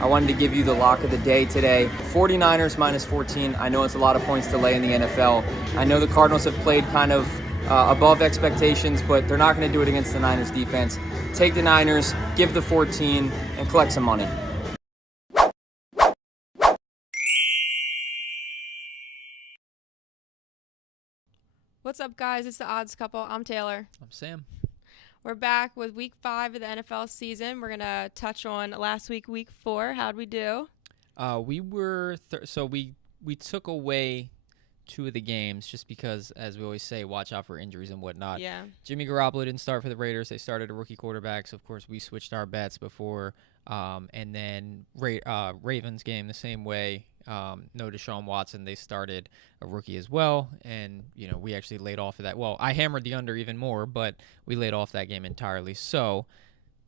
I wanted to give you the lock of the day today. 49ers minus 14. I know it's a lot of points to lay in the NFL. I know the Cardinals have played kind of above expectations, but they're not going to do it against the Niners defense. Take the Niners, give the 14, and collect some money. What's up, guys? It's the Odds Couple. I'm Taylor. I'm Sam. We're back with Week 5 of the NFL season. We're gonna touch on last week, Week 4. How'd we do? We took away 2 of the games just because, as we always say, watch out for injuries and whatnot. Yeah. Jimmy Garoppolo didn't start for the Raiders. They started a rookie quarterback, so of course we switched our bets before. And then Ravens game the same way. No Deshaun Watson. They started a rookie as well, and we actually laid off of that. Well, I hammered the under even more, but we laid off that game entirely. So,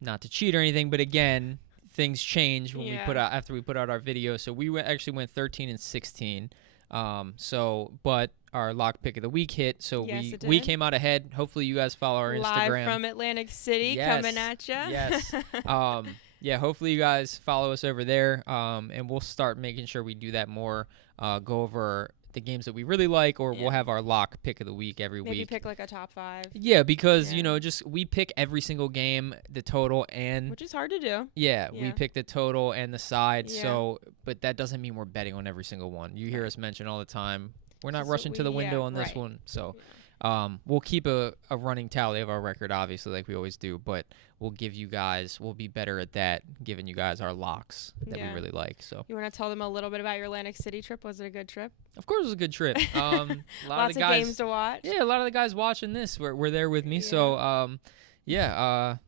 not to cheat or anything, but again, things change when after we put out our video. So we actually went 13-16. But our lock pick of the week hit, so we came out ahead. Hopefully, you guys follow our Instagram. Live from Atlantic City, coming at you. Yes. Yeah, hopefully you guys follow us over there, and we'll start making sure we do that more, go over the games that we really like, or we'll have our lock pick of the week every week. Maybe pick like a top 5. Yeah, because, we pick every single game, the total, and... Which is hard to do. Yeah, we pick the total and the side, but that doesn't mean we're betting on every single one. You hear us mention all the time, we're not rushing to the window on this one, so... We'll keep a running tally of our record, obviously, like we always do, but we'll be better at that, giving you guys our locks that we really like. So you want to tell them a little bit about your Atlantic City trip? Was it a good trip? Of course it was a good trip. Lots of games to watch. Yeah, a lot of the guys watching this were there with me. Yeah. So,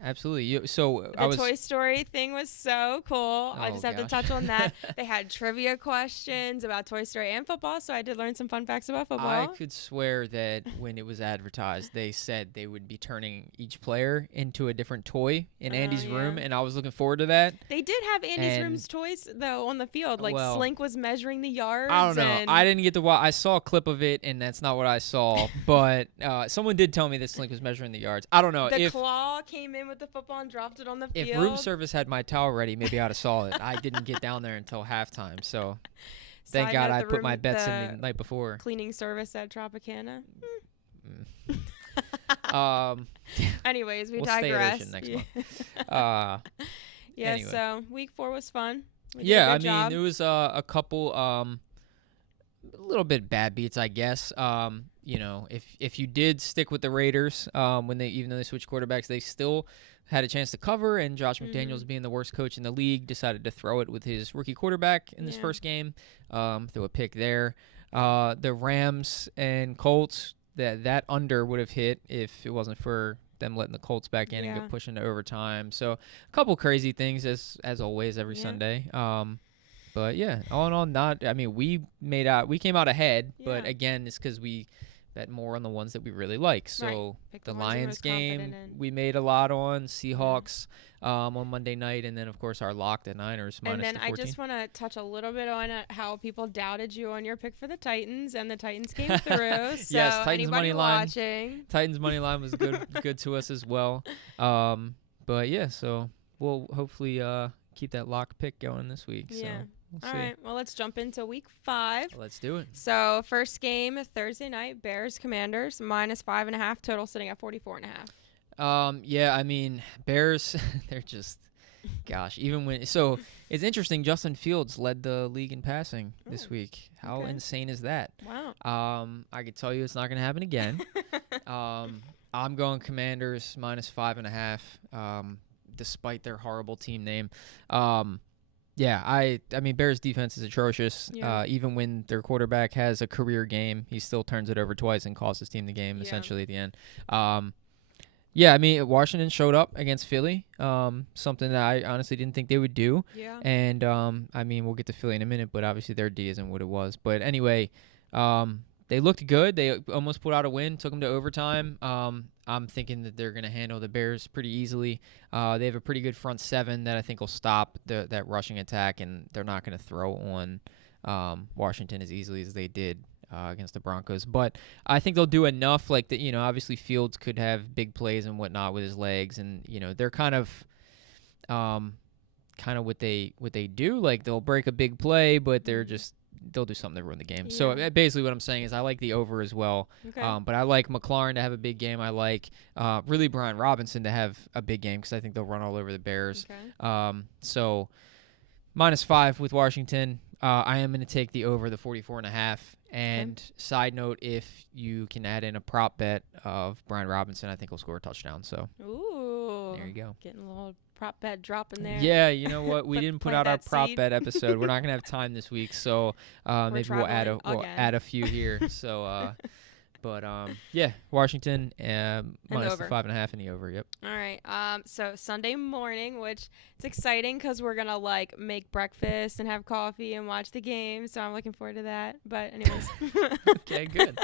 absolutely. So the Toy Story thing was so cool. I just have to touch on that. They had trivia questions about Toy Story and football, so I did learn some fun facts about football. I could swear that when it was advertised, they said they would be turning each player into a different toy in Andy's room, and I was looking forward to that. They did have Andy's room's toys, though, on the field. Like, Slink was measuring the yards. I don't know. I didn't get to watch. I saw a clip of it, and that's not what I saw. But someone did tell me that Slink was measuring the yards. I don't know. The claw came in with the football and dropped it on the field. If room service had my towel ready, maybe I'd have saw it. I didn't get down there until halftime, so thank God I put my bets in the night before. Cleaning service at Tropicana. Anyways, we digress. Stay edition next month. Anyway. So week 4 was fun. It was a couple a little bit bad beats, I guess. If you did stick with the Raiders, even though they switched quarterbacks, they still had a chance to cover, and Josh McDaniels, being the worst coach in the league, decided to throw it with his rookie quarterback in this first game. Threw a pick there. The Rams and Colts, that under would have hit if it wasn't for them letting the Colts back in and get pushed into overtime. So a couple crazy things as always every Sunday. But yeah, all in all, we came out ahead, but again, it's because we bet more on the ones that we really like. So the Lions game we made a lot on, Seahawks on Monday night, and then of course our lock, the Niners minus the 14. And then I just want to touch a little bit on how people doubted you on your pick for the Titans, and the Titans came through. So yes, Titans money line. Titans money line was good to us as well. But yeah, so we'll hopefully keep that lock pick going this week. Yeah. So we'll All see. right, well, let's jump into week 5. Let's do it. So, first game, Thursday night, Bears-Commanders, minus 5.5, total sitting at 44.5. Bears, they're just, even when, so it's interesting, Justin Fields led the league in passing this week. How insane is that? Wow. I could tell you it's not going to happen again. I'm going Commanders minus 5.5, despite their horrible team name. Bears defense is atrocious. Yeah. Even when their quarterback has a career game, he still turns it over twice and costs his team the game essentially at the end. Washington showed up against Philly, something that I honestly didn't think they would do. Yeah. And, we'll get to Philly in a minute, but obviously their D isn't what it was. But anyway, they looked good. They almost put out a win, took them to overtime. I'm thinking that they're going to handle the Bears pretty easily. They have a pretty good front seven that I think will stop that rushing attack, and they're not going to throw on Washington as easily as they did against the Broncos. But I think they'll do enough. Obviously Fields could have big plays and whatnot with his legs, and they're kind of kind of what they do. Like they'll break a big play, but they'll do something to ruin the game. Yeah. So basically what I'm saying is I like the over as well. Okay. But I like McLaurin to have a big game. I like really Brian Robinson to have a big game because I think they'll run all over the Bears. Okay. So -5 with Washington. I am going to take the over the 44.5. And side note, if you can add in a prop bet of Brian Robinson, I think he'll score a touchdown. So there you go. Getting a little prop bet drop in there. Yeah, you know what? We didn't put out our prop bet episode. We're not gonna have time this week, so maybe we'll add a few here. So, yeah, Washington minus the 5.5 in the over. Yep. All right. So Sunday morning, which it's exciting because we're gonna like make breakfast and have coffee and watch the game. So I'm looking forward to that. But anyways. Okay, good.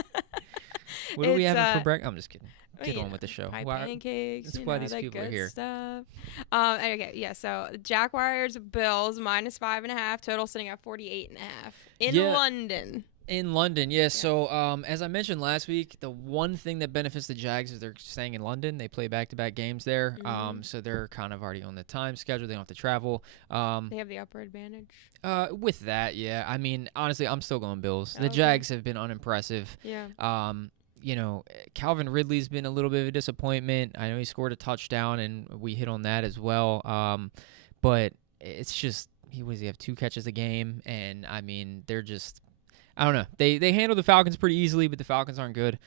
What are we having for breakfast? I'm just kidding. Get on with the show. Pancakes. That's why these people are here. Stuff. Okay, yeah. So Jaguars, Bills -5.5. Total sitting at 48.5 in London. In London, yeah. So as I mentioned last week, the one thing that benefits the Jags is they're staying in London. They play back-to-back games there, so they're kind of already on the time schedule. They don't have to travel. They have the upper advantage. With that, yeah. I mean, honestly, I'm still going Bills. The Jags have been unimpressive. Yeah. You know, Calvin Ridley's been a little bit of a disappointment. I know he scored a touchdown, and we hit on that as well. But it's just, he have 2 catches a game, and, I mean, they're just, I don't know. They handle the Falcons pretty easily, but the Falcons aren't good.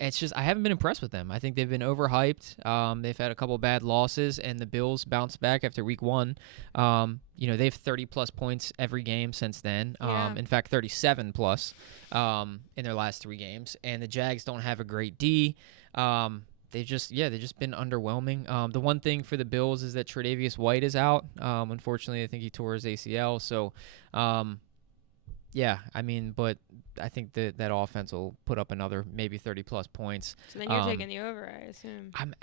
It's just, I haven't been impressed with them. I think they've been overhyped. They've had a couple bad losses, and the Bills bounced back after week 1. You know, they have 30-plus points every game since then. In fact, 37-plus in their last 3 games. And the Jags don't have a great D. They've just been underwhelming. The one thing for the Bills is that Tre'Davious White is out. Unfortunately, I think he tore his ACL. So, yeah, I mean, but I think that offense will put up another maybe 30-plus points. So then you're taking the over, I assume. I'm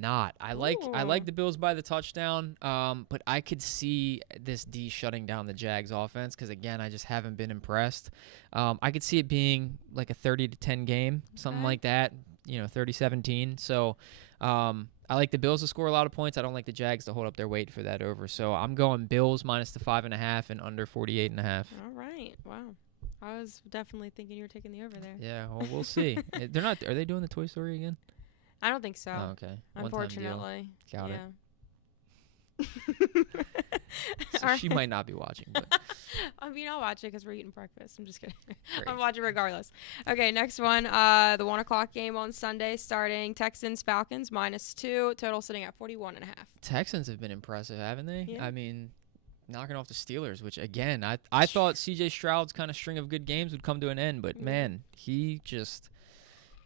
not. I like the Bills by the touchdown, but I could see this D shutting down the Jags offense because, again, I just haven't been impressed. I could see it being like a 30-10 game, something like that, 30-17. So I like the Bills to score a lot of points. I don't like the Jags to hold up their weight for that over. So I'm going Bills minus the 5.5 and under 48.5. All right. Wow. I was definitely thinking you were taking the over there. Yeah, well, we'll see. They're not. Are they doing the Toy Story again? I don't think so. Oh, okay. Unfortunately. Got it. So she might not be watching. But. I mean, I'll watch it because we're eating breakfast. I'm just kidding. I'll watch it regardless. Okay, next one. The 1 o'clock game on Sunday starting. Texans, Falcons, -2. Total sitting at 41.5. Texans have been impressive, haven't they? Yeah. I mean, knocking off the Steelers, which, again, I thought C.J. Stroud's kind of string of good games would come to an end. But, man, he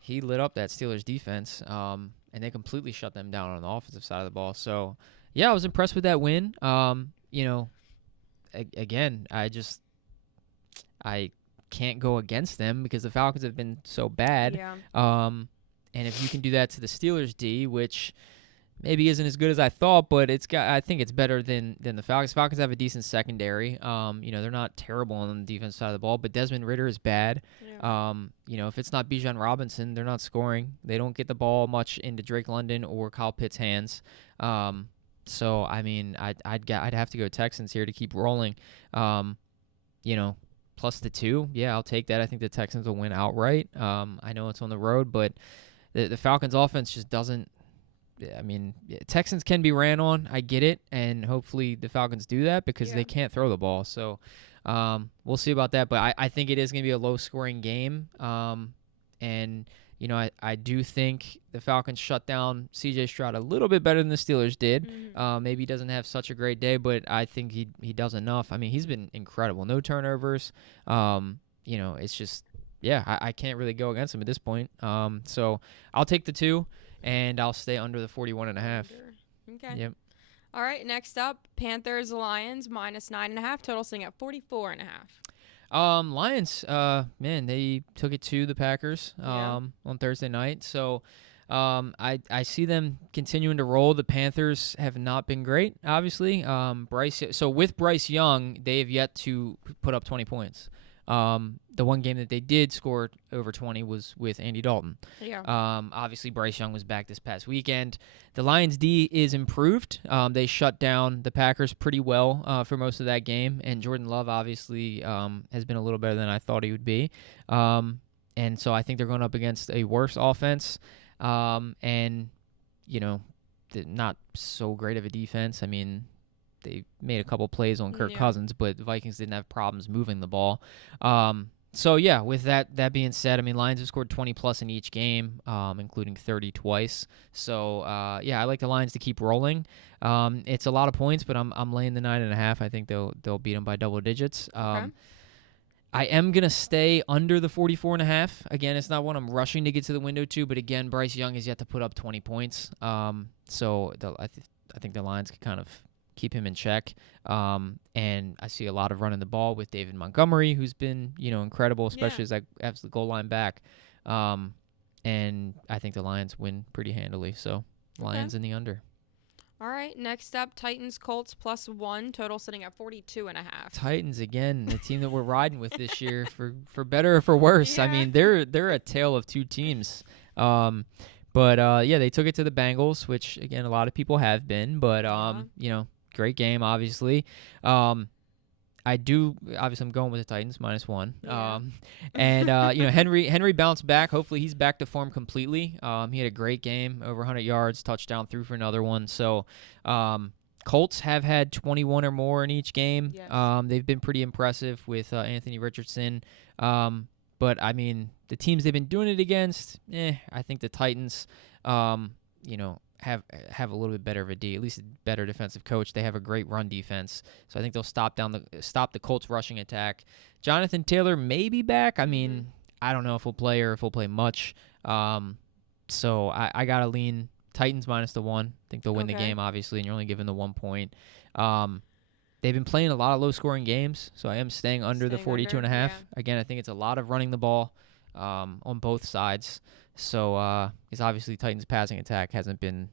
lit up that Steelers defense, and they completely shut them down on the offensive side of the ball. So, yeah, I was impressed with that win. Again, I can't go against them because the Falcons have been so bad. Yeah. And if you can do that to the Steelers D, which maybe isn't as good as I thought, but I think it's better than the Falcons. Falcons have a decent secondary. They're not terrible on the defense side of the ball, but Desmond Ridder is bad. Yeah. If it's not Bijan Robinson, they're not scoring. They don't get the ball much into Drake London or Kyle Pitts' hands. So I mean, I'd have to go Texans here to keep rolling. Plus the 2, yeah, I'll take that. I think the Texans will win outright. I know it's on the road, but the Falcons' offense just doesn't. I mean, Texans can be ran on. I get it, and hopefully the Falcons do that because they can't throw the ball. So we'll see about that. But I think it is going to be a low-scoring game. And I do think the Falcons shut down C.J. Stroud a little bit better than the Steelers did. Maybe he doesn't have such a great day, but I think he does enough. I mean, he's been incredible. No turnovers. It's just, I can't really go against him at this point. So I'll take the 2, and I'll stay under the 41.5. Okay. Yep. All right, next up, Panthers, Lions, -9.5. Total sitting at 44.5. Lions, man, they took it to the Packers on Thursday night. So I see them continuing to roll. The Panthers have not been great, obviously. With Bryce Young, they have yet to put up 20 points. The one game that they did score over 20 was with Andy Dalton. Yeah. Obviously, Bryce Young was back this past weekend. The Lions' D is improved. They shut down the Packers pretty well for most of that game, and Jordan Love obviously has been a little better than I thought he would be. And so I think they're going up against a worse offense, and, not so great of a defense. I mean, they made a couple plays on Kirk Cousins, but the Vikings didn't have problems moving the ball. So, yeah, with that being said, I mean, Lions have scored 20-plus in each game, including 30 twice. So, I like the Lions to keep rolling. It's a lot of points, but I'm laying the 9.5. I think they'll beat them by double digits. Okay. I am going to stay under the 44.5. Again, it's not one I'm rushing to get to the window to, but again, Bryce Young has yet to put up 20 points. So I think the Lions can kind of keep him in check. And I see a lot of running the ball with David Montgomery, who's been, incredible, especially as the goal line back. And I think the Lions win pretty handily. So Lions in the under. All right, next up, Titans, Colts +1, total sitting at 42.5. Titans again, the team that we're riding with this year, for better or for worse. Yeah. I mean, they're a tale of two teams. But they took it to the Bengals, which again a lot of people have been. But great game, obviously. Obviously I'm going with the Titans -1. Yeah. Henry bounced back. Hopefully he's back to form completely. He had a great game, over 100 yards, touchdown, threw for another one. So Colts have had 21 or more in each game. Yes. They've been pretty impressive with Anthony Richardson. But I mean, the teams they've been doing it against, I think the Titans, have a little bit better of a D, at least a better defensive coach. They have a great run defense, so I think they'll stop the Colts rushing attack. Jonathan Taylor may be back. I mean, I don't know if he'll play or if he'll play much. So I gotta lean Titans -1. I think they'll win the game, obviously, and you're only giving the 1 point. They've been playing a lot of low-scoring games, so I am staying under the 42.5. Yeah. Again, I think it's a lot of running the ball on both sides. So, because obviously Titans' passing attack hasn't been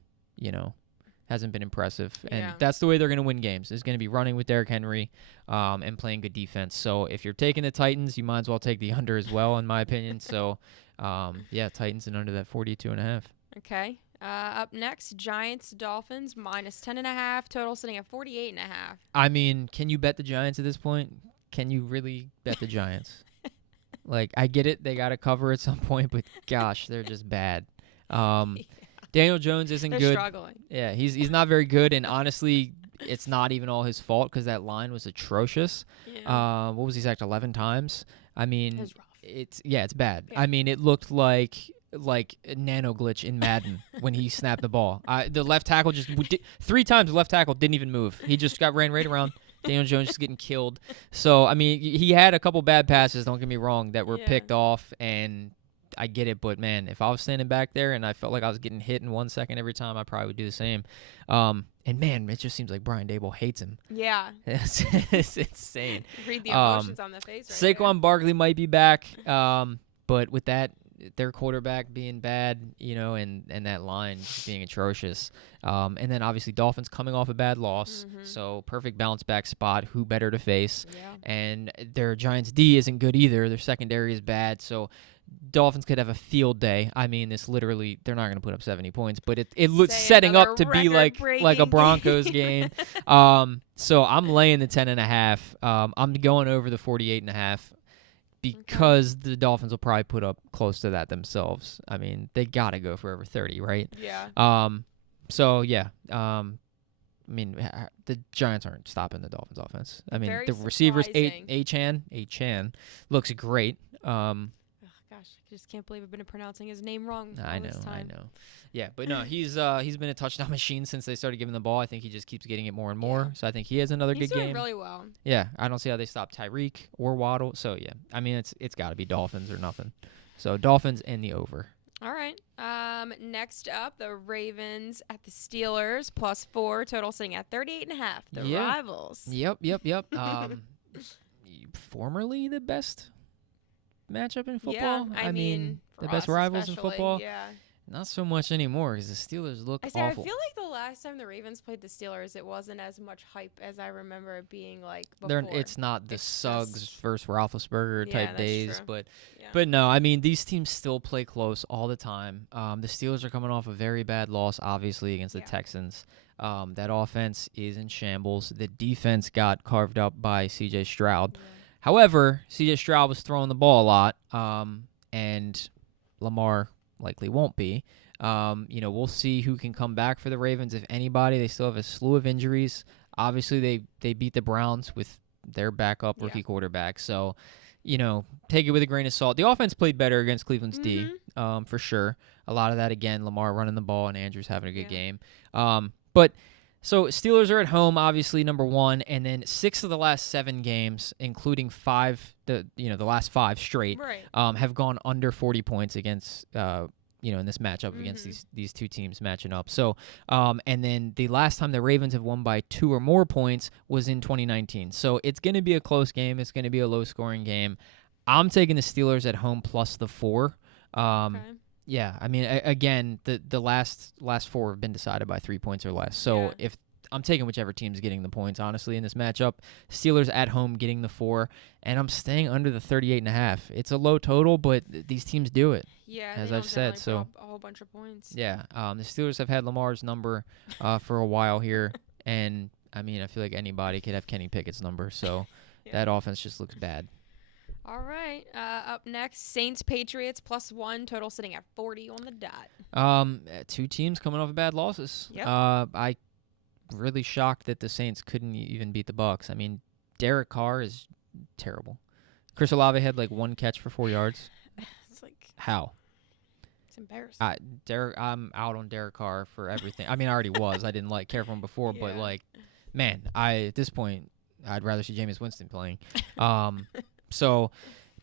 impressive, and that's the way they're going to win games. Is going to be running with Derrick Henry, and playing good defense. So, if you're taking the Titans, you might as well take the under as well, in my opinion. So, Titans and under that 42.5. Okay. Up next, Giants, Dolphins -10.5. Total sitting at 48.5. I mean, can you bet the Giants at this point? Can you really bet the Giants? Like, I get it, they got to cover at some point, but gosh, they're just bad. Daniel Jones isn't good. They're struggling. Yeah, he's not very good, and honestly, it's not even all his fault because that line was atrocious. Yeah. What was he sacked 11 times? I mean, it's bad. Yeah. I mean, it looked like a nano glitch in Madden when he snapped the ball. The left tackle just 3 times. The left tackle didn't even move. He just ran right around. Daniel Jones just getting killed. So, I mean, he had a couple bad passes, don't get me wrong, that were picked off, and I get it. But, man, if I was standing back there and I felt like I was getting hit in 1 second every time, I probably would do the same. And, man, it just seems like Brian Daboll hates him. Yeah. It's insane. Read the emotions on the face Saquon Barkley might be back, but with that, their quarterback being bad, and that line being atrocious. And then obviously Dolphins coming off a bad loss, so perfect bounce back spot. Who better to face? Yeah. And their Giants D isn't good either. Their secondary is bad, so Dolphins could have a field day. I mean, this literally, they're not going to put up 70 points, but it looks setting up to be like a Broncos game. So I'm laying the 10.5. I'm going over the 48.5. Because the Dolphins will probably put up close to that themselves. I mean, they got to go for over 30, right? Yeah. I mean, the Giants aren't stopping the Dolphins' offense. I mean, Very the receivers, surprising. A-Chan looks great. Gosh, I just can't believe I've been pronouncing his name wrong I this time. know. Yeah, but no, he's been a touchdown machine since they started giving the ball. I think he just keeps getting it more and more. Yeah. So I think he has another good game. He's doing really well. Yeah, I don't see how they stop Tyreek or Waddle. So yeah, I mean it's got to be Dolphins or nothing. So Dolphins and the over. All right. Next up, the Ravens at the Steelers +4, total sitting at 38.5. The rivals. Yep. Formerly the best matchup in football. Yeah, I mean the best rivals in football. Yeah. Not so much anymore because the Steelers look awful. I feel like the last time the Ravens played the Steelers, it wasn't as much hype as I remember it being like before. It's not the Suggs versus Roethlisberger type days, true. but no, I mean these teams still play close all the time. The Steelers are coming off a very bad loss, obviously against the Texans. That offense is in shambles. The defense got carved up by C.J. Stroud. However, C.J. Stroud was throwing the ball a lot, and Lamar likely won't be. We'll see who can come back for the Ravens, if anybody. They still have a slew of injuries. Obviously, they beat the Browns with their backup rookie quarterback. So, take it with a grain of salt. The offense played better against Cleveland's D, for sure. A lot of that, again, Lamar running the ball and Andrews having a good game. So Steelers are at home, obviously, number one, and then 6 of the last 7 games, including 5, the last 5 straight, have gone under 40 points against, in this matchup against these two teams matching up. So, and then the last time the Ravens have won by 2 or more points was in 2019. So it's going to be a close game. It's going to be a low-scoring game. I'm taking the Steelers at home plus the 4. Yeah, I mean, again, the last 4 have been decided by 3 points or less. So if I'm taking whichever team's getting the points, honestly, in this matchup. Steelers at home getting the 4, and I'm staying under the 38.5. It's a low total, but these teams do it. Yeah, as I've said, so a whole bunch of points. Yeah, the Steelers have had Lamar's number for a while here, and I mean, I feel like anybody could have Kenny Pickett's number. So that offense just looks bad. All right. Up next, Saints Patriots +1, total sitting at 40 on the dot. 2 teams coming off of bad losses. Yep. I really shocked that the Saints couldn't even beat the Bucs. I mean, Derek Carr is terrible. Chris Olave had like 1 catch for 4 yards. It's like how? It's embarrassing. I'm out on Derek Carr for everything. I mean, I already was. I didn't care for him before, but man, at this point, I'd rather see Jameis Winston playing. So,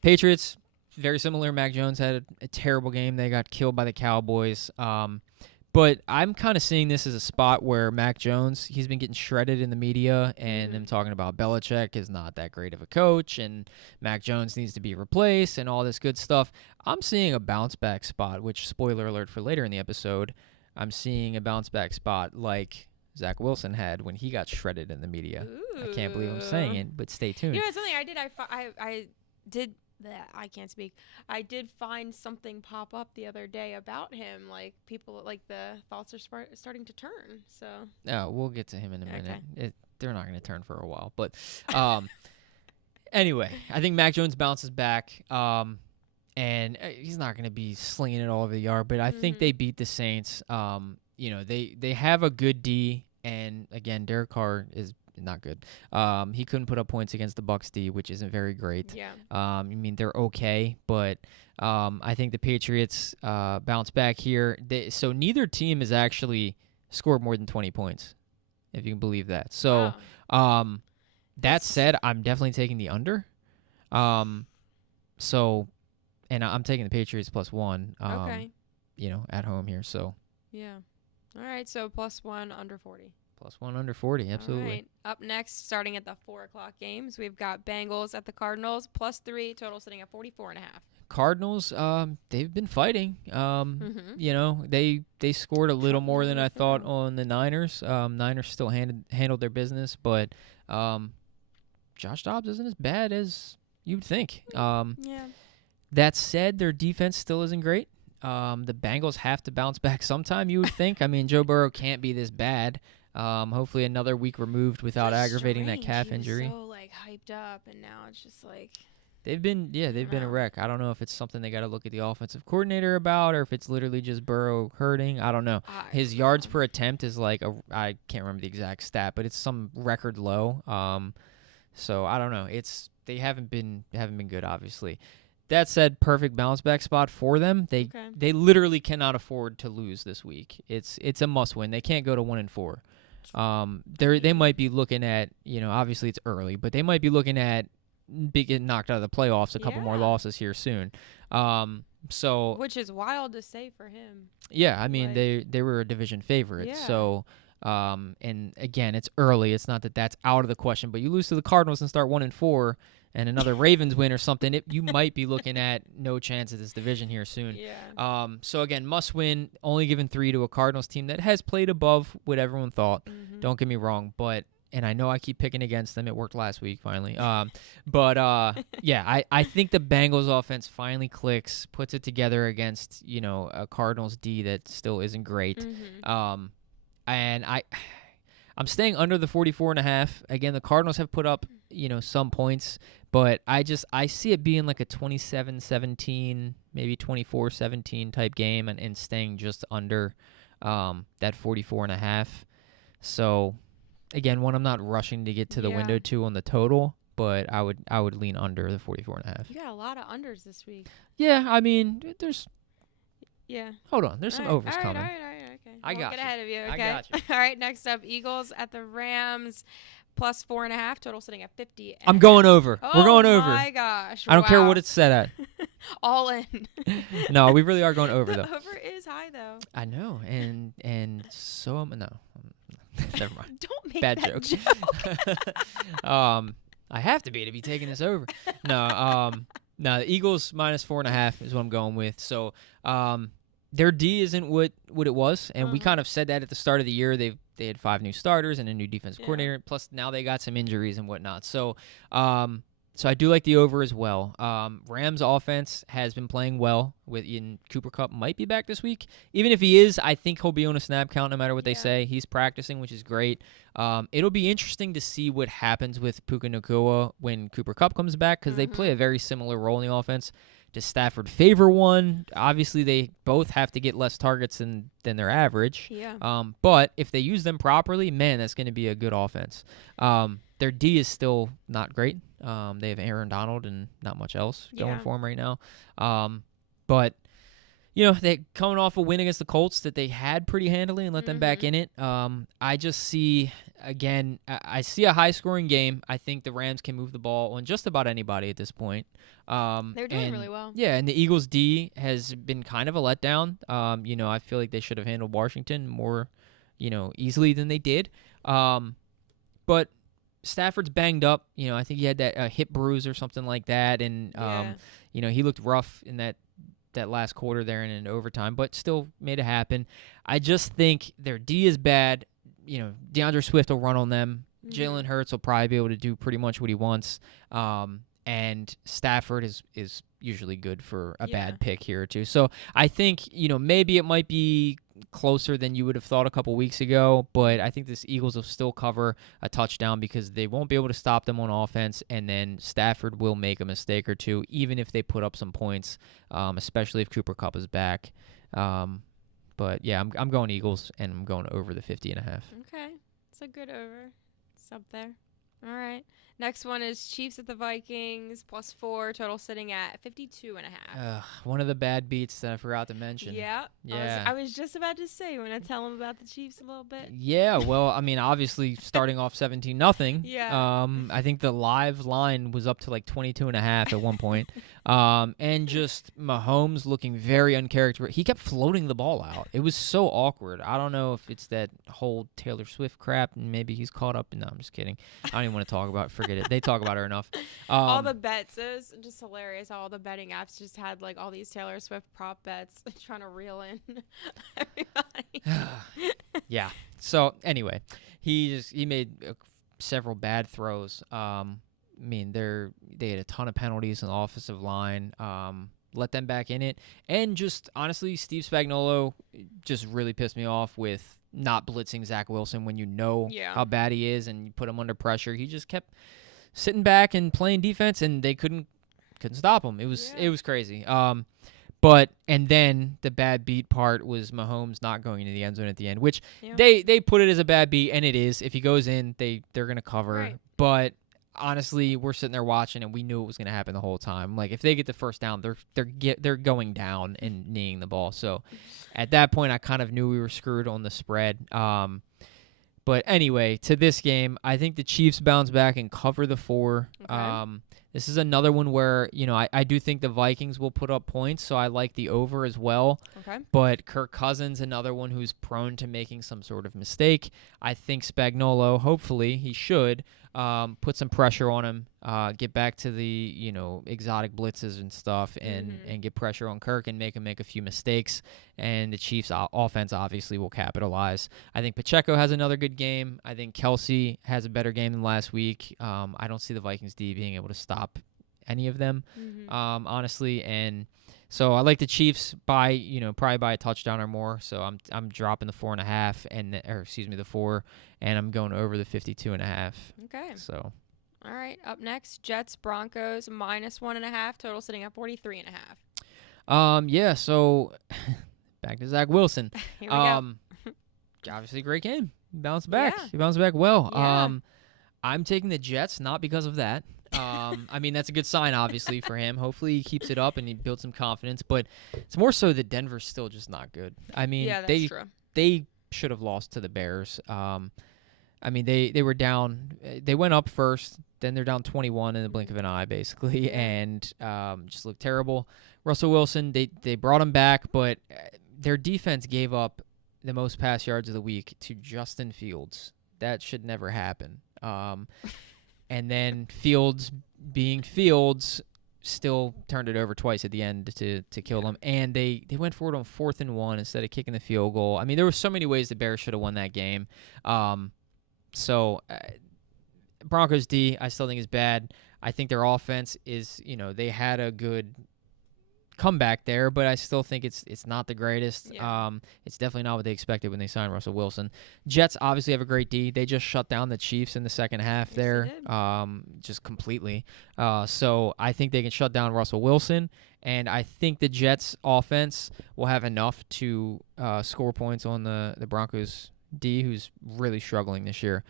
Patriots, very similar. Mac Jones had a terrible game. They got killed by the Cowboys. But I'm kind of seeing this as a spot where Mac Jones, he's been getting shredded in the media, and them talking about Belichick is not that great of a coach, and Mac Jones needs to be replaced, and all this good stuff. I'm seeing a bounce-back spot, which, spoiler alert for later in the episode, I'm seing a bounce-back spot like Zach Wilson had when he got shredded in the media. Ooh. I can't believe I'm saying it, but stay tuned. Something I did, I did that. I can't speak. I did find something pop up the other day about him. Like, people, like, the thoughts are starting to turn. So. Oh, we'll get to him in a minute. Okay. They're not going to turn for a while. But anyway, I think Mac Jones bounces back. And he's not going to be slinging it all over the yard. But I think they beat the Saints. They have a good D. And, again, Derek Carr is not good. He couldn't put up points against the Bucs D, which isn't very great. Yeah. I mean, they're okay, but I think the Patriots bounce back here. So neither team has actually scored more than 20 points, if you can believe that. So that said, I'm definitely taking the under. And I'm taking the Patriots +1. Okay. At home here. So. Yeah. All right. So +1 under 40. +1 under 40, absolutely. All right. Up next, starting at the 4 o'clock games, we've got Bengals at the Cardinals, +3, total sitting at 44.5. Cardinals, they've been fighting. They scored a little more than I thought on the Niners. Niners still handled their business, but Josh Dobbs isn't as bad as you'd think. That said, their defense still isn't great. The Bengals have to bounce back sometime, you would think. I mean, Joe Burrow can't be this bad. Hopefully another week removed without aggravating that calf injury. So hyped up, and now it's just like they've been a wreck. I don't know if it's something they got to look at the offensive coordinator about, or if it's literally just Burrow hurting. I don't know. His yards per attempt is like I can't remember the exact stat, but it's some record low. So I don't know. They haven't been good, obviously. That said, perfect bounce back spot for them. They literally cannot afford to lose this week. It's a must win. They can't go to 1-4. They might be looking at, obviously it's early, but they might be looking at getting knocked out of the playoffs, a couple more losses here soon. Which is wild to say for him. Yeah, I mean they were a division favorite. Yeah. So and again, it's early. It's not that that's out of the question, but you lose to the Cardinals and start 1-4. and another Ravens win or something, you might be looking at no chance at this division here soon. Yeah. So again, must win. Only giving 3 to a Cardinals team that has played above what everyone thought. Mm-hmm. Don't get me wrong, and I know I keep picking against them. It worked last week finally. Yeah, I think the Bengals offense finally clicks, puts it together against a Cardinals D that still isn't great. Mm-hmm. And I'm staying under the 44.5. Again, the Cardinals have put up, some points, but I see it being like a 27-17, maybe 24-17 type game and staying just under that 44.5. So, again, I'm not rushing to get to the window 2 on the total, but I would lean under the 44.5. You got a lot of unders this week. Yeah, I mean, there's... Yeah. Hold on. There's some overs coming. All right. Okay. I got get you. ahead of you. Okay. I got you. All right. Next up, Eagles at the Rams, plus 4.5. Total sitting at 50. I'm going over. Oh, we're going over. Oh my gosh! I don't care what it's set at. All in. No, we really are going over the though. over is high though. I know, and so no. Never mind. Don't make Bad that joke. I have to be taking this over. No, the Eagles minus 4.5 is what I'm going with. So, their D isn't what it was, and we kind of said that at the start of the year. They had 5 new starters and a new defensive coordinator. Plus, now they got some injuries and whatnot. So, so I do like the over as well. Rams offense has been playing well. Cooper Kupp might be back this week. Even if he is, I think he'll be on a snap count no matter what they say. He's practicing, which is great. It'll be interesting to see what happens with Puka Nacua when Cooper Kupp comes back because they play a very similar role in the offense. Does Stafford favor one? Obviously, they both have to get less targets than their average. Yeah. But if they use them properly, man, that's going to be a good offense. Their D is still not great. They have Aaron Donald and not much else going for them right now. But, they coming off a win against the Colts that they had pretty handily and let them back in it. I just see, again, I see a high-scoring game. I think the Rams can move the ball on just about anybody at this point. They're doing really well. Yeah, and the Eagles' D has been kind of a letdown. I feel like they should have handled Washington more, easily than they did. But Stafford's banged up. I think he had that hip bruise or something like that, and he looked rough in that last quarter there and in overtime, but still made it happen. I just think their D is bad. DeAndre Swift will run on them. Jalen Hurts will probably be able to do pretty much what he wants. And Stafford is usually good for a bad pick here or two. So I think, maybe it might be closer than you would have thought a couple weeks ago, but I think this Eagles will still cover a touchdown because they won't be able to stop them on offense, and then Stafford will make a mistake or two, even if they put up some points, especially if Cooper Kupp is back. But yeah, I'm going Eagles, and I'm going over the 50.5. Okay. It's a good over. It's up there. All right. Next one is Chiefs at the Vikings, plus 4, total sitting at 52.5. One of the bad beats that I forgot to mention. Yeah. Yeah. I was just about to say, want to tell them about the Chiefs a little bit? Yeah, well, I mean, obviously starting off 17-0. Yeah. I think the live line was up to like 22.5 at one point. And just Mahomes looking very uncharacteristic. He kept floating the ball out. It was so awkward. I don't know if it's that whole Taylor Swift crap, and maybe he's caught up. No, I'm just kidding. I don't even want to talk about it. Forget it. They talk about her enough. All the bets. It was just hilarious how all the betting apps just had like all these Taylor Swift prop bets trying to reel in everybody. Yeah. So anyway, he made several bad throws. I mean, they had a ton of penalties on the offensive line. Let them back in it, and just honestly, Steve Spagnuolo just really pissed me off with not blitzing Zach Wilson when how bad he is, and you put him under pressure. He just kept sitting back and playing defense, and they couldn't stop him. It was crazy. And then the bad beat part was Mahomes not going into the end zone at the end, which they put it as a bad beat, and it is. If he goes in, they're gonna cover. Right. But honestly, we're sitting there watching, and we knew it was gonna happen the whole time. Like if they get the first down, they're going down and kneeing the ball. So at that point, I kind of knew we were screwed on the spread. But anyway, to this game, I think the Chiefs bounce back and cover the 4. Okay. This is another one where, I do think the Vikings will put up points, so I like the over as well. Okay. But Kirk Cousins, another one who's prone to making some sort of mistake. I think Spagnuolo, hopefully, he should, put some pressure on him, get back to the exotic blitzes and stuff, and get pressure on Kirk and make him make a few mistakes. And the Chiefs' offense obviously will capitalize. I think Pacheco has another good game. I think Kelsey has a better game than last week. I don't see the Vikings D being able to stop any of them, honestly. And so I like the Chiefs by probably by a touchdown or more. So I'm dropping the 4.5 the 4, and I'm going over the 52.5. Okay. So. All right. Up next, Jets Broncos -1.5. Total sitting at 43.5. Yeah. So back to Zach Wilson. Here we go. Obviously, great game. He bounced back. Yeah. He bounced back well. Yeah. I'm taking the Jets, not because of that. I mean, that's a good sign, obviously, for him. Hopefully, he keeps it up and he builds some confidence. But it's more so that Denver's still just not good. I mean, that's true. They should have lost to the Bears. I mean, they were down. They went up first, then they're down 21 in the blink of an eye, basically, and just looked terrible. Russell Wilson, they brought him back, but their defense gave up the most pass yards of the week to Justin Fields. That should never happen. And then Fields, being Fields, still turned it over twice at the end to kill them. And they went for it on 4th and 1 instead of kicking the field goal. I mean, there were so many ways the Bears should have won that game. So Broncos D, I still think is bad. I think their offense is, they had a good comeback there, but I still think it's not the greatest. Yeah. It's definitely not what they expected when they signed Russell Wilson. Jets obviously have a great D. They just shut down the Chiefs in the second half there, just completely. So I think they can shut down Russell Wilson, and I think the Jets offense will have enough to score points on the Broncos D, who's really struggling this year.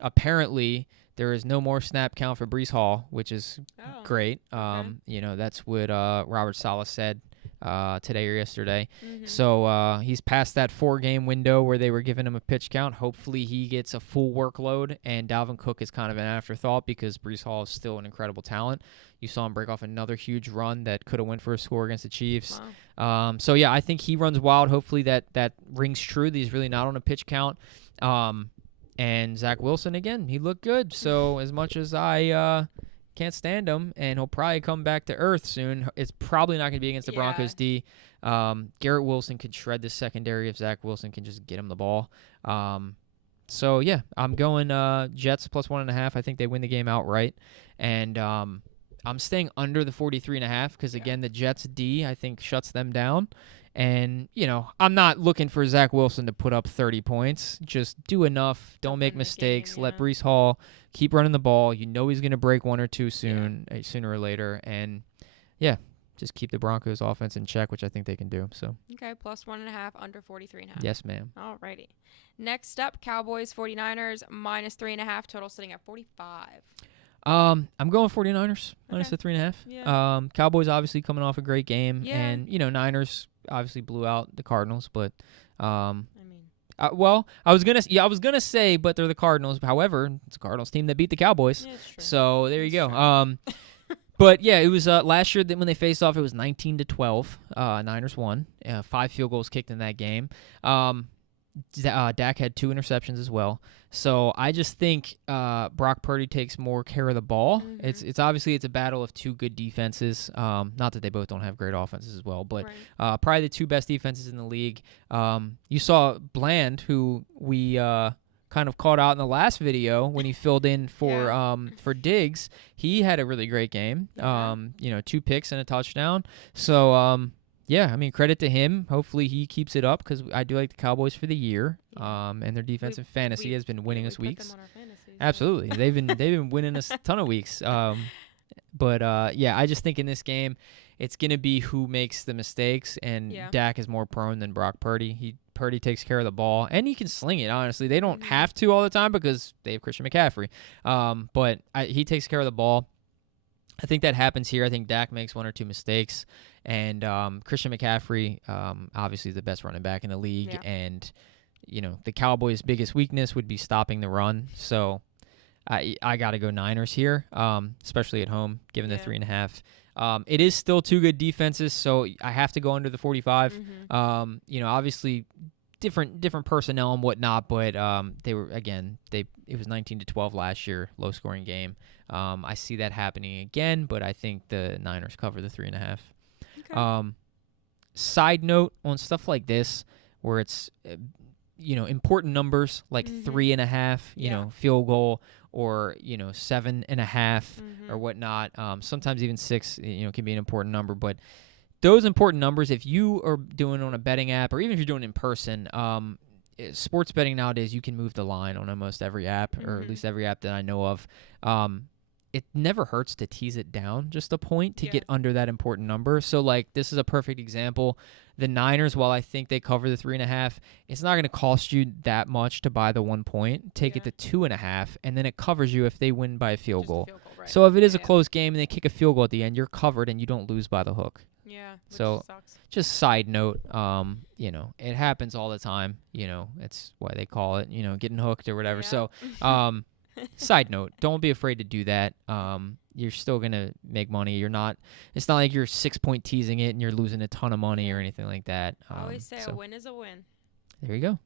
Apparently, there is no more snap count for Breece Hall, which is great. Okay. That's what Robert Saleh said today or yesterday. So he's past that 4-game window where they were giving him a pitch count. Hopefully he gets a full workload, and Dalvin Cook is kind of an afterthought because Breece Hall is still an incredible talent. You saw him break off another huge run that could have went for a score against the Chiefs. Wow. So, yeah, I think he runs wild. Hopefully that rings true, that he's really not on a pitch count. And Zach Wilson, again, he looked good. So as much as I can't stand him, and he'll probably come back to earth soon, it's probably not going to be against the Broncos D. Garrett Wilson could shred the secondary if Zach Wilson can just get him the ball. So, yeah, I'm going Jets +1.5. I think they win the game outright. And I'm staying under the 43.5 because, again, the Jets D, I think, shuts them down. And, I'm not looking for Zach Wilson to put up 30 points. Just do enough. Don't make mistakes. Let Breece Hall keep running the ball. He's going to break one or two sooner or later. And, yeah, just keep the Broncos offense in check, which I think they can do. So Okay, +1.5, under 43.5. Yes, ma'am. Alrighty. Next up, Cowboys 49ers -3.5. Total sitting at 45. I'm going 49ers minus the 3.5. Yeah. Cowboys obviously coming off a great game, Yeah. and Niners obviously blew out the Cardinals, but I mean, I was gonna say, but they're the Cardinals. However, it's a Cardinals team that beat the Cowboys, yeah, it's true. so there you It's go. But yeah, it was last year that when they faced off, it was 19-12. Niners won. 5 field goals kicked in that game. Dak had 2 interceptions as well. So I just think Brock Purdy takes more care of the ball. It's obviously it's a battle of 2 good defenses. Not that they both don't have great offenses as well, but probably the 2 best defenses in the league. You saw Bland, who we kind of called out in the last video when he filled in for Diggs. He had a really great game. 2 picks and a touchdown. So yeah, I mean, credit to him. Hopefully he keeps it up because I do like the Cowboys for the year. And their defense in fantasy has been winning us weeks. Absolutely. They've been winning us a ton of weeks. But yeah, I just think in this game, it's going to be who makes the mistakes, and Dak is more prone than Brock Purdy. Purdy takes care of the ball, and he can sling it, honestly. They don't have to all the time because they have Christian McCaffrey. But he takes care of the ball. I think that happens here. I think Dak makes 1 or 2 mistakes, and Christian McCaffrey, obviously the best running back in the league, and the Cowboys' biggest weakness would be stopping the run. So I got to go Niners here, especially at home, given the 3.5. It is still 2 good defenses, so I have to go under the 45. Obviously different personnel and whatnot, but they were it was 19-12 last year, low scoring game. I see that happening again, but I think the Niners cover the 3.5. Okay. Side note on stuff like this, where it's important numbers like 3.5, field goal, or 7.5 or whatnot. Sometimes even 6, can be an important number, but those important numbers, if you are doing on a betting app, or even if you're doing it in person, sports betting nowadays, you can move the line on almost every app, or at least every app that I know of. It never hurts to tease it down just a point to get under that important number. So, like, this is a perfect example. The Niners, while I think they cover the 3.5, it's not going to cost you that much to buy the 1 point. Take it to 2.5, and then it covers you if they win by a field goal. Right. So if it is a close game and they kick a field goal at the end, you're covered and you don't lose by the hook. Yeah. So sucks. Just side note, it happens all the time. It's why they call it, getting hooked or whatever. Yeah. So, side note, don't be afraid to do that. You're still going to make money. It's not like you're 6-point teasing it and you're losing a ton of money or anything like that. I always say a win is a win. There you go.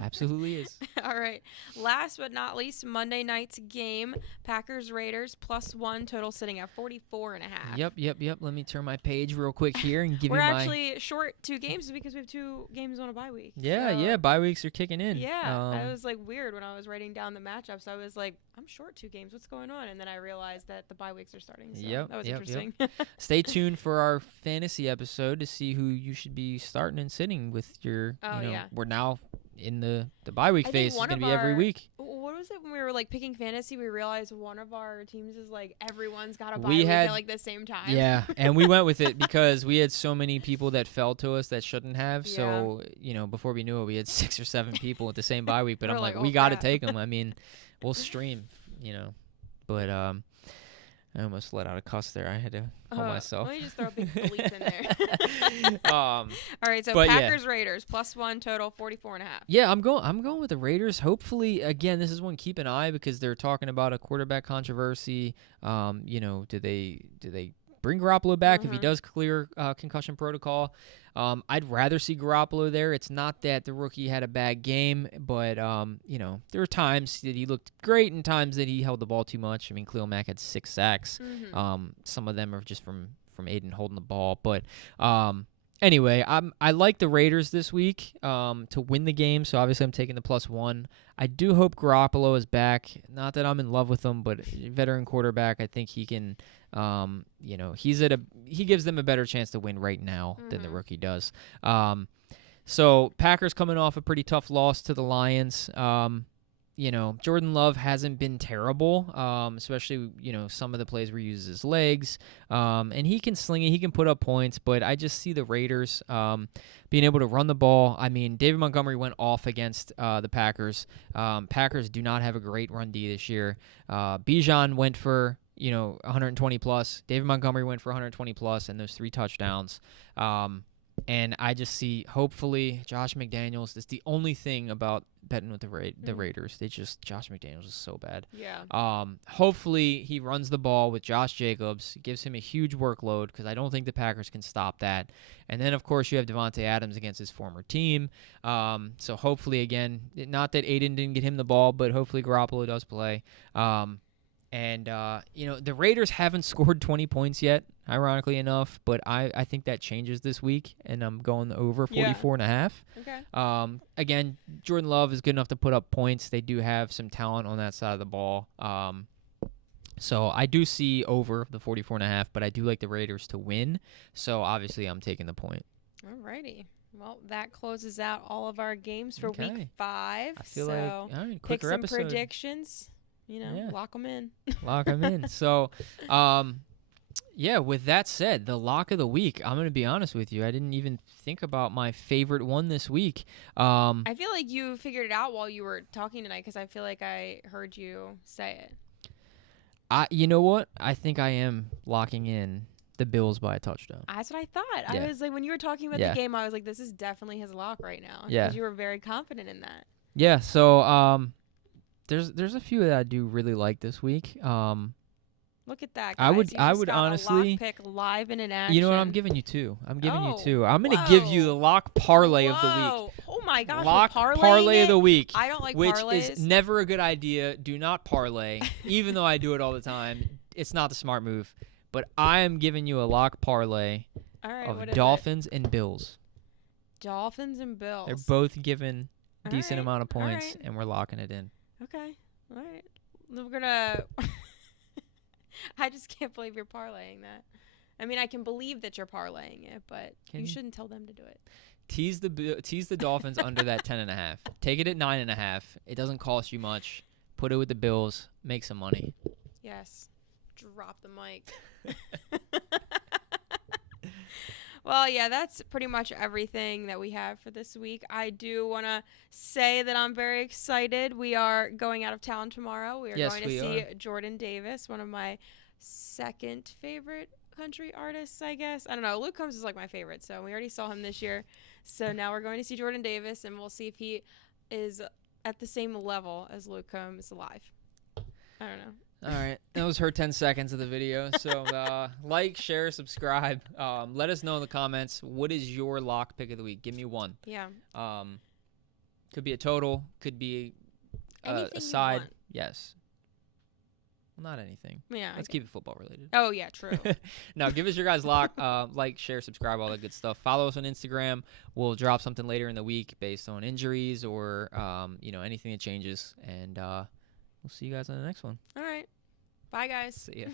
Absolutely is. All right. Last but not least, Monday night's game, Packers-Raiders, +1, total sitting at 44.5. Yep. Let me turn my page real quick here and give We're you my... We're actually short 2 games because we have 2 games on a bye week. Yeah, bye weeks are kicking in. Yeah, that was like weird when I was writing down the matchups. I was like, I'm short 2 games. What's going on? And then I realized that the bye weeks are starting. So that was interesting. Yep. Stay tuned for our fantasy episode to see who you should be starting and sitting with your... We're now... in the bye week phase. It's going to be every week. What was it when we were like picking fantasy? We realized one of our teams is like everyone's got a bye week at like the same time. Yeah, and we went with it because we had so many people that fell to us that shouldn't have. Yeah. So, before we knew it, we had 6 or 7 people with the same bye week. But I'm like, we got to take them. I mean, we'll stream, But I almost let out a cuss there. I had to hold myself. Let me just throw a big bleep in there. All right, so Packers-Raiders, +1, total 44.5. Yeah, I'm going with the Raiders. Hopefully, again, this is one keep an eye because they're talking about a quarterback controversy. Do they bring Garoppolo back if he does clear concussion protocol? I'd rather see Garoppolo there. It's not that the rookie had a bad game, but, there were times that he looked great and times that he held the ball too much. I mean, Khalil Mack had 6 sacks. Some of them are just from Aiden holding the ball. But anyway, I like the Raiders this week to win the game, so obviously I'm taking the +1. I do hope Garoppolo is back. Not that I'm in love with him, but veteran quarterback, I think he can... he gives them a better chance to win right now than the rookie does. So Packers coming off a pretty tough loss to the Lions. Jordan Love hasn't been terrible, especially, some of the plays where he uses his legs. And he can sling it. He can put up points, but I just see the Raiders being able to run the ball. I mean, David Montgomery went off against the Packers. Packers do not have a great run D this year. Bijan went for... 120 plus. David Montgomery went for 120 plus and those 3 touchdowns. And I just see, hopefully, Josh McDaniels. That's the only thing about betting with the Raiders. Josh McDaniels is so bad. Yeah. Hopefully, he runs the ball with Josh Jacobs, gives him a huge workload because I don't think the Packers can stop that. And then, of course, you have Devontae Adams against his former team. So hopefully, again, not that Aiden didn't get him the ball, but hopefully Garoppolo does play. And the Raiders haven't scored 20 points yet, ironically enough, but I think that changes this week, and I'm going over 44.5. Okay. Again, Jordan Love is good enough to put up points. They do have some talent on that side of the ball. So I do see over the 44.5, but I do like the Raiders to win. So obviously I'm taking the point. Alrighty. Well, that closes out all of our games for week 5. I feel like pick some episode. Predictions. Lock them in. Lock them in. So, with that said, the lock of the week, I'm going to be honest with you. I didn't even think about my favorite one this week. I feel like you figured it out while you were talking tonight because I feel like I heard you say it. You know what? I think I am locking in the Bills by a touchdown. That's what I thought. Yeah. I was like, when you were talking about the game, I was like, this is definitely his lock right now. Yeah. Because you were very confident in that. Yeah, so... There's a few that I do really like this week. Look at that, guys. I would honestly a lock pick live and in action. You know what? I'm giving you 2. I'm giving you 2. I'm gonna give you the lock parlay of the week. Oh my gosh, Lock parlay of the week. I don't like which parlays. is never a good idea. Do not parlay, even though I do it all the time. It's not the smart move. But I am giving you a lock parlay of Dolphins and Bills. Dolphins and Bills. They're both given decent amount of points, and we're locking it in. Okay. All right. We're gonna. I just can't believe you're parlaying that. I mean, I can believe that you're parlaying it, but you shouldn't tell them to do it. Tease the Dolphins under that 10.5. Take it at 9.5. It doesn't cost you much. Put it with the Bills. Make some money. Yes. Drop the mic. Well, yeah, that's pretty much everything that we have for this week. I do want to say that I'm very excited. We are going out of town tomorrow. We are going to see Jordan Davis, one of my second favorite country artists, I guess. I don't know. Luke Combs is like my favorite, so we already saw him this year. So now we're going to see Jordan Davis, and we'll see if he is at the same level as Luke Combs live. I don't know. All right. That was her 10 seconds of the video. So like, share, subscribe. Let us know in the comments, what is your lock pick of the week? Give me one. Yeah. Could be a total. Could be a side. Yes. Well, not anything. Yeah. Let's keep it football related. Oh, yeah, true. No, give us your guys' lock. Like, share, subscribe, all that good stuff. Follow us on Instagram. We'll drop something later in the week based on injuries or anything that changes. And we'll see you guys on the next one. All right. Bye, guys. See ya.